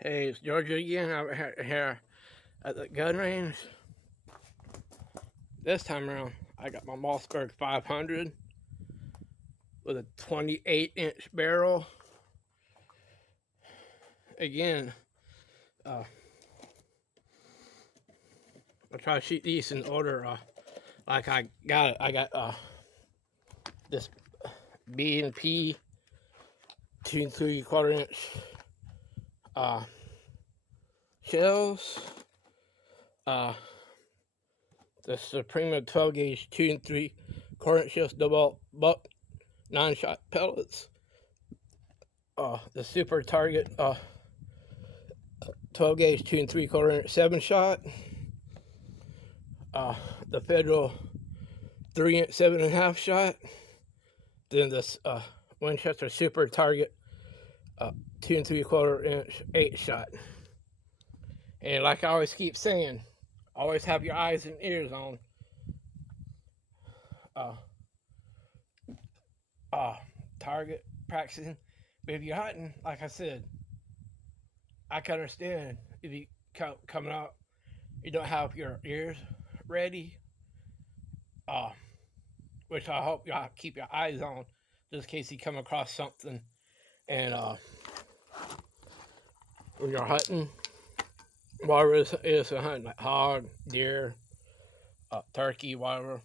Hey, it's Georgia again over here at the gun range. This time around, I got my Mossberg 500 with a 28-inch barrel. Again, I try to shoot these in order like I got it. I got this B&P 2 3/4 inch shells. The Suprema 12 gauge 2 3/4 inch shells, double buck 9-shot pellets. The Super Target 12 gauge 2 3/4 inch 7-shot. The Federal 3-inch 7.5 shot. Then this Winchester Super Target 2 3/4 inch 8-shot. And like I always keep saying, always have your eyes and ears on target practicing. But if you're hunting, like I said, I can understand if you coming out, you don't have your ears ready. Which I hope y'all keep your eyes on, just in case you come across something. And when you're hunting, whatever it is hunting, like hog, deer, turkey, whatever.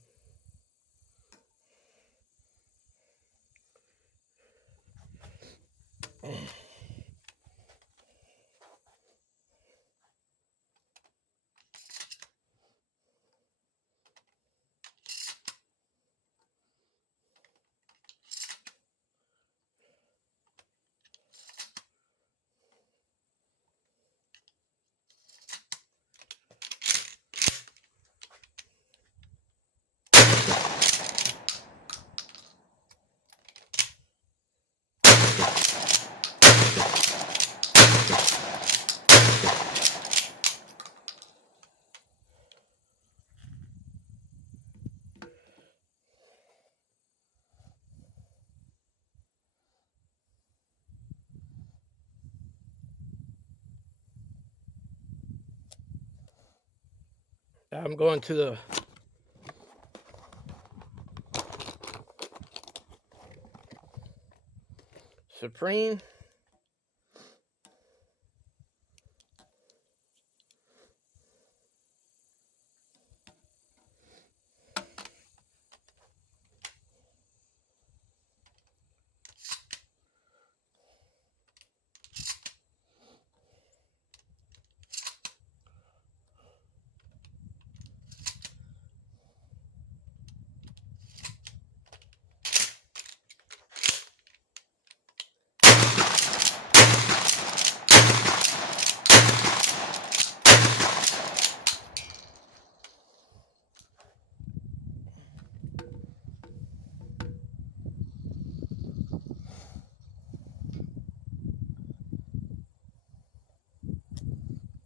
I'm going to the Supreme.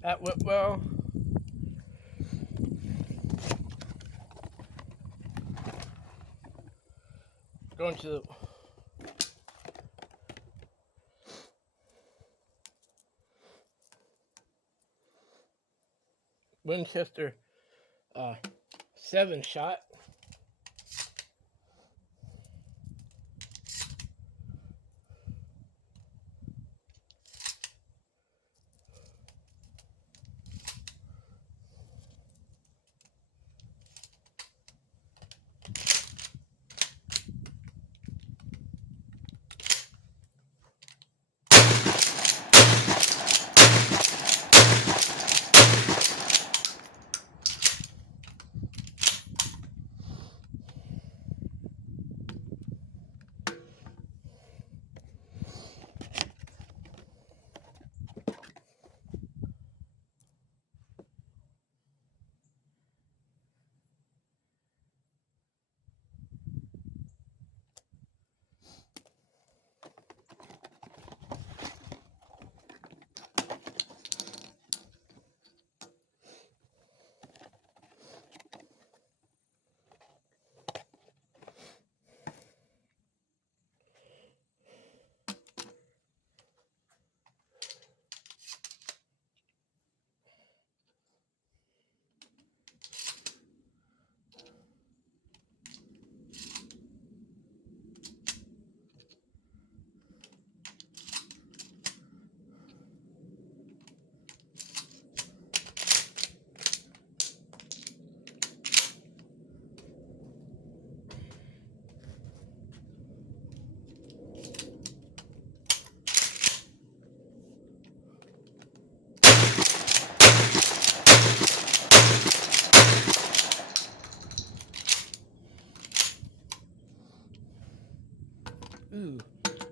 That went well. Going to the Winchester 7-shot.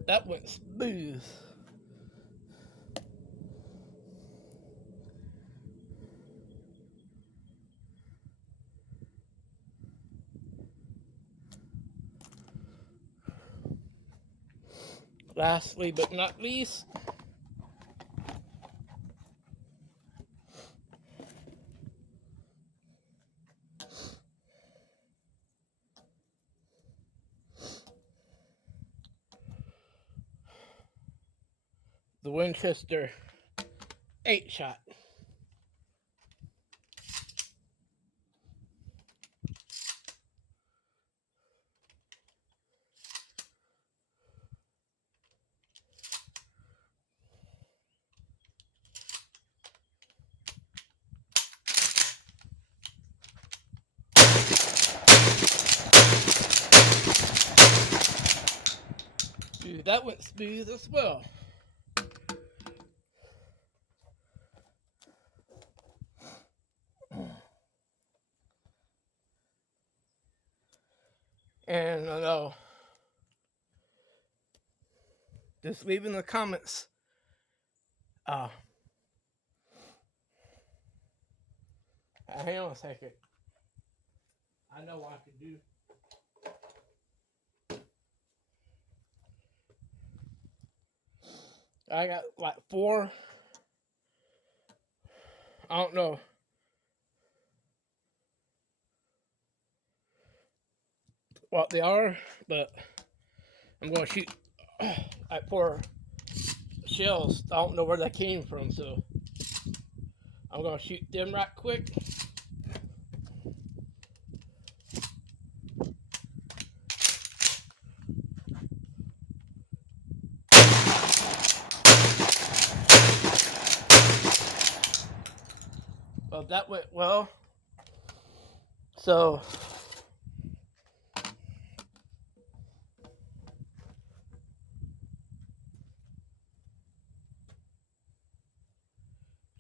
That went smooth. Lastly but not least, the Winchester 8-shot. Dude, that went smooth as well. And I know, just leave in the comments. Hang on a second. I know what I can do. I got like 4. I don't know what they are, but I'm going to shoot like 4 shells. I don't know where they came from, so I'm going to shoot them right quick. Well, that went well. So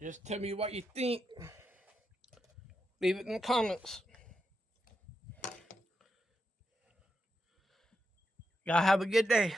just tell me what you think. Leave it in the comments. Y'all have a good day.